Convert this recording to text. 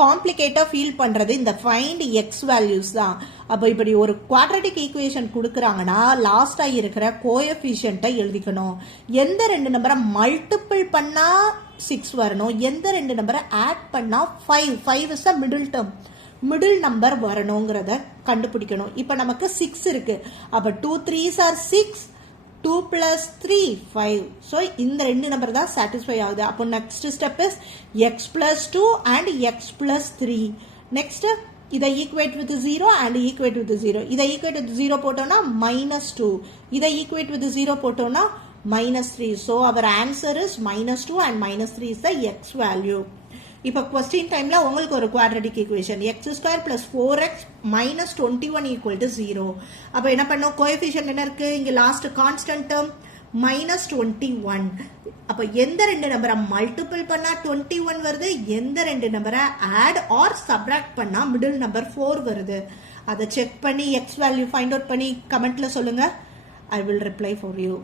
காம்ப்ளிகேட்டாக feel பண்ணுறது இந்த find X values தான். அப்போ இப்படி ஒரு குவாட்ரட்டிக் ஈக்குவேஷன் கொடுக்குறாங்கன்னா லாஸ்ட்டாக இருக்கிற கோஎஃபிஷியண்ட்டை எழுதிக்கணும். எந்த ரெண்டு நம்பரை மல்டிபிள் பண்ணால் 6 வரணும், எந்த ரெண்டு நம்பரை ஆட் பண்ணால் 5 is the middle term, middle number வரணுங்கிறத கண்டுபிடிக்கணும். இப்போ நமக்கு 6 இருக்கு. அப்போ 2 3s are 6, 2 plus 3 5. ஸோ இந்த ரெண்டு நம்பர் தான் சாட்டிஸ்ஃபை ஆகுது. அப்போ next step is x plus 2 and x plus 3. Next இதை equate with 0 and equate with 0. இதை ஈக்குவேட் வித் 0 போட்டோம்னா -2, இதை ஈக்குவேட் வித் 0 போட்டோம்னா -3. So our answer is -2 and -3 is the x value. இப்போ கொஸ்டின் டைம்ல உங்களுக்கு ஒரு குவாட்ரட்டிக் ஈக்குவேஷன் x² + 4x - 21 = 0. அப்போ என்ன பண்ணோம், கோஎஃபிஷியன்ட் என்ன இருக்கு, இங்க லாஸ்ட் கான்ஸ்டன்ட் டேர்ம் -21. அப்போ எந்த ரெண்டு நம்பரை மல்டிபிள் பண்ணா 21 வருது, எந்த ரெண்டு நம்பரை ஆட் ஆர் சப்ராக்ட் பண்ணா மிடில் நம்பர் 4 வருது. அதை செக் பண்ணி எக்ஸ் வேல்யூ ஃபைண்ட் அவுட் பண்ணி கமெண்ட்ல சொல்லுங்க. I will reply for you.